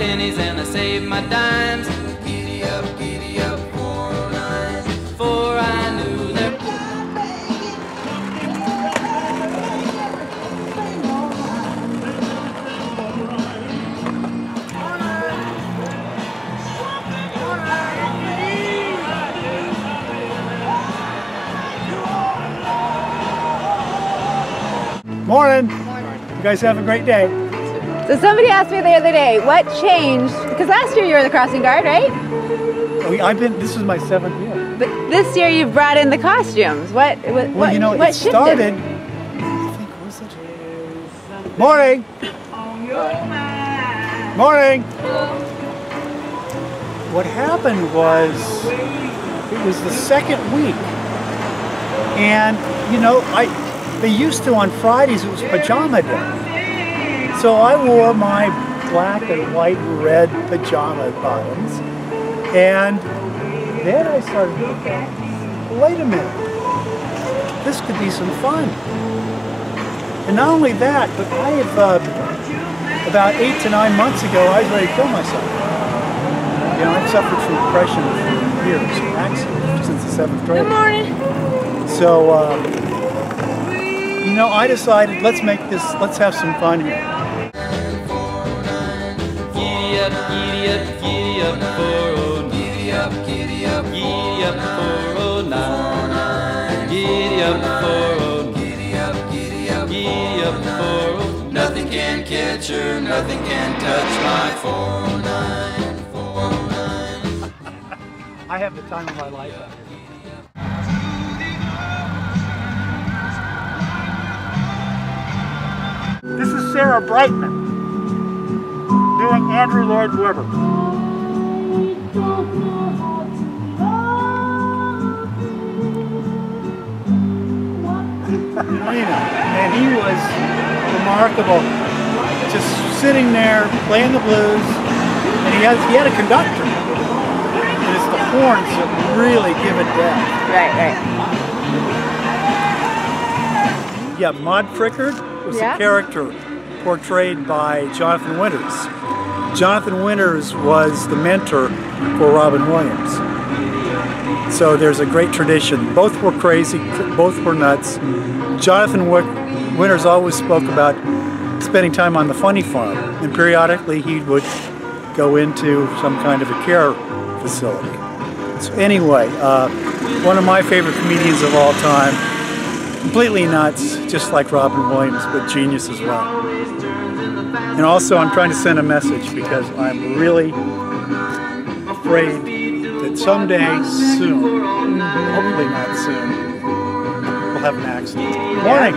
pennies and I saved my dimes. Giddy up, 409. For I knew that. Morning. You guys have a great day. So somebody asked me the other day, what changed? Because last year you were the crossing guard, right? This is my 7th year. But this year you've brought in the costumes. What It shifted? started, Morning. Morning. What happened was, it was the second week. And, they used to on Fridays, it was pajama day. So I wore my black and white and red pajama bottoms. And then I started thinking, wait a minute, this could be some fun. And not only that, but I have, about 8 to 9 months ago, I was ready to kill myself. I've suffered from depression for years, actually, since the 7th grade. Good morning. So, I decided, let's have some fun here. Giddy up, 409. Giddy up, 409. Giddy up, 409. Giddy up, 409. Nothing can catch her, nothing can touch my 409. I have the time of my life out here. This is Sarah Brightman doing Andrew Lloyd Webber. And he was remarkable, just sitting there playing the blues, and he had a conductor, and it's the horns that really give it depth. Right. Yeah, Maud Frickard was the character portrayed by Jonathan Winters. Jonathan Winters was the mentor for Robin Williams. So there's a great tradition. Both were crazy, both were nuts. Jonathan Winters always spoke about spending time on the funny farm, and periodically he would go into some kind of a care facility. So anyway, one of my favorite comedians of all time, completely nuts, just like Robin Williams, but genius as well. And also I'm trying to send a message because I'm really afraid that someday soon, hopefully not soon, we'll have an accident. Good morning.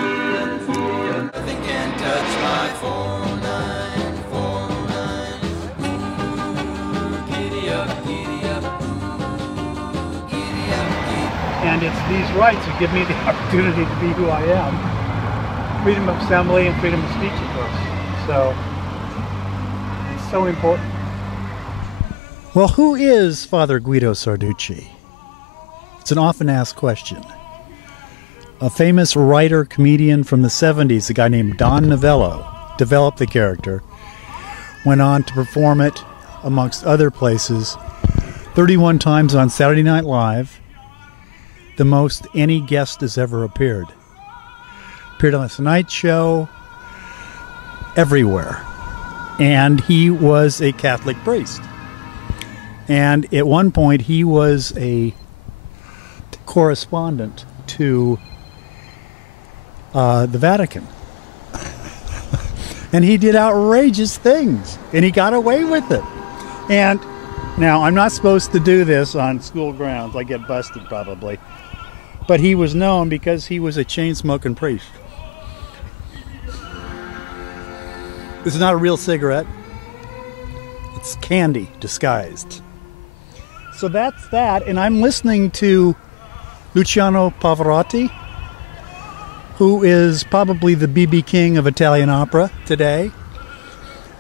Nothing can touch my 409. Giddy up, giddy up. And it's these rights that give me the opportunity to be who I am. Freedom of assembly and freedom of speech, of course. So, it's so important. Well, who is Father Guido Sarducci? It's an often asked question. A famous writer, comedian from the 70s, a guy named Don Novello, developed the character, went on to perform it, amongst other places, 31 times on Saturday Night Live, the most any guest has ever appeared. Appeared on The Tonight Show, everywhere. And he was a Catholic priest. And at one point he was a correspondent to the Vatican. And he did outrageous things. And he got away with it. And now, I'm not supposed to do this on school grounds. I get busted probably. But he was known because he was a chain-smoking priest. This is not a real cigarette. It's candy disguised. So that's that. And I'm listening to Luciano Pavarotti, who is probably the B.B. King of Italian opera today.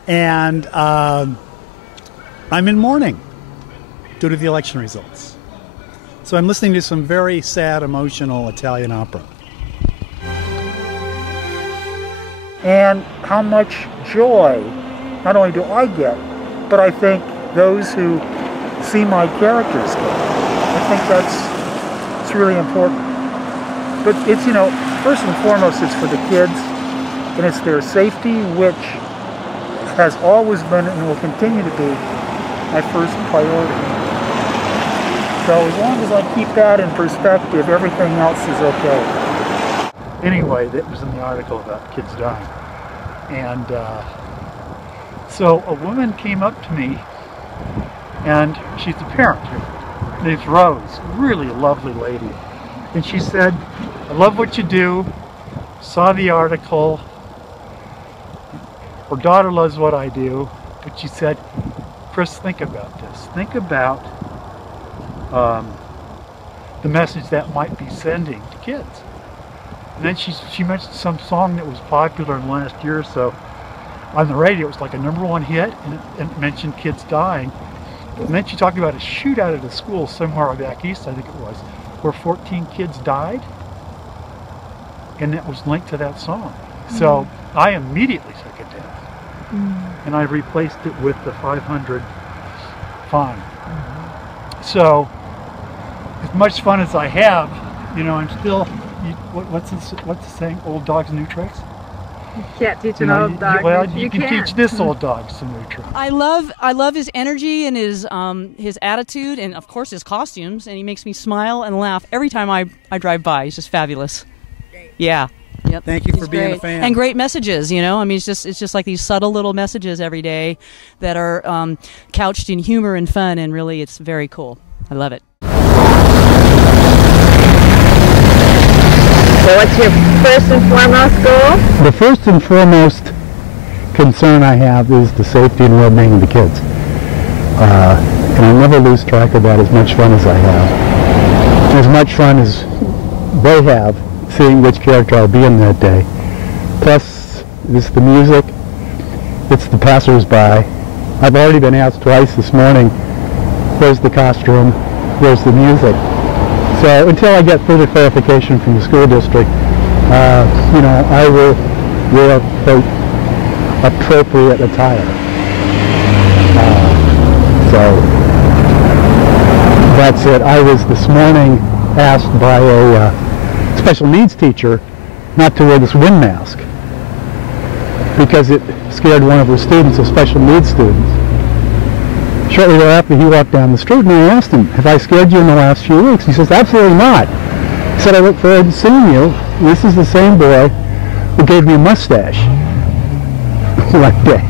And I'm in mourning due to the election results. So I'm listening to some very sad, emotional Italian opera. And how much joy, not only do I get, but I think those who see my characters go. I think it's really important. But it's, you know, first and foremost, it's for the kids, and it's their safety, which has always been and will continue to be my first priority. So as long as I keep that in perspective, everything else is okay. Anyway, that was in the article about kids dying. And so a woman came up to me, and she's a parent. Her name's Rose, really a lovely lady. And she said, I love what you do, saw the article, her daughter loves what I do, but she said, Chris, think about this. Think about the message that might be sending to kids. And then she mentioned some song that was popular in the last year or so on the radio. It was like a #1 hit, and it mentioned kids dying. And then she talked about a shootout at a school somewhere back east, I think it was, where 14 kids died, and it was linked to that song. So I immediately took it down, and I replaced it with the 500 fine. So as much fun as I have, you know, I'm still, what's the saying, old dogs, new tricks? You can't teach an old dog. Well, you can teach this old dog some new tricks. I love his energy and his attitude, and of course his costumes, and he makes me smile and laugh every time I drive by. He's just fabulous. Great. Yeah. Yep. Thank you for being a fan. And great messages, you know. I mean, it's just like these subtle little messages every day that are couched in humor and fun, and really, it's very cool. I love it. So what's your first and foremost goal? The first and foremost concern I have is the safety and well-being of the kids. And I never lose track of that, as much fun as I have. As much fun as they have seeing which character I'll be in that day. Plus, it's the music, it's the passers-by. I've already been asked twice this morning, where's the costume, where's the music? So until I get further clarification from the school district, you know, I will wear appropriate attire. So that's it. I was this morning asked by a special needs teacher not to wear this wind mask because it scared one of her students, a special needs student. Shortly thereafter, he walked down the street, and I asked him, have I scared you in the last few weeks? He says, absolutely not. He said, I look forward to seeing you. This is the same boy who gave me a mustache one day.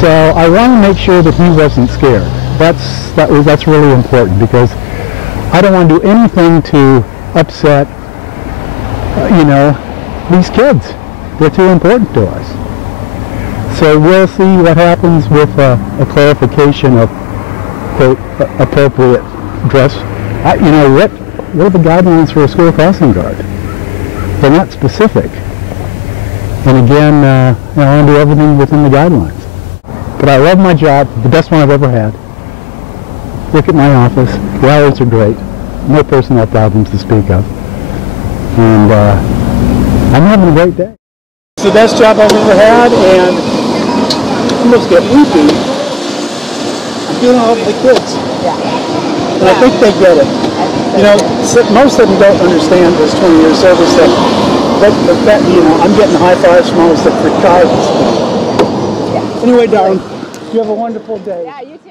So I want to make sure that he wasn't scared. That's really important, because I don't want to do anything to upset, you know, these kids. They're too important to us. So we'll see what happens with a clarification of, quote, appropriate dress. You know, what are the guidelines for a school crossing guard? They're not specific. And again, you know, I want to do everything within the guidelines. But I love my job, the best one I've ever had. Look at my office. The hours are great. No personnel problems to speak of. And I'm having a great day. It's the best job I've ever had, and I almost get weepy. I'm doing all of the kids. Yeah. And I think they get it. You know, most of them don't understand this 20-year service thing. But that, you know, I'm getting high fives from almost the retired. Yeah. Anyway, darling, you have a wonderful day. Yeah, you too.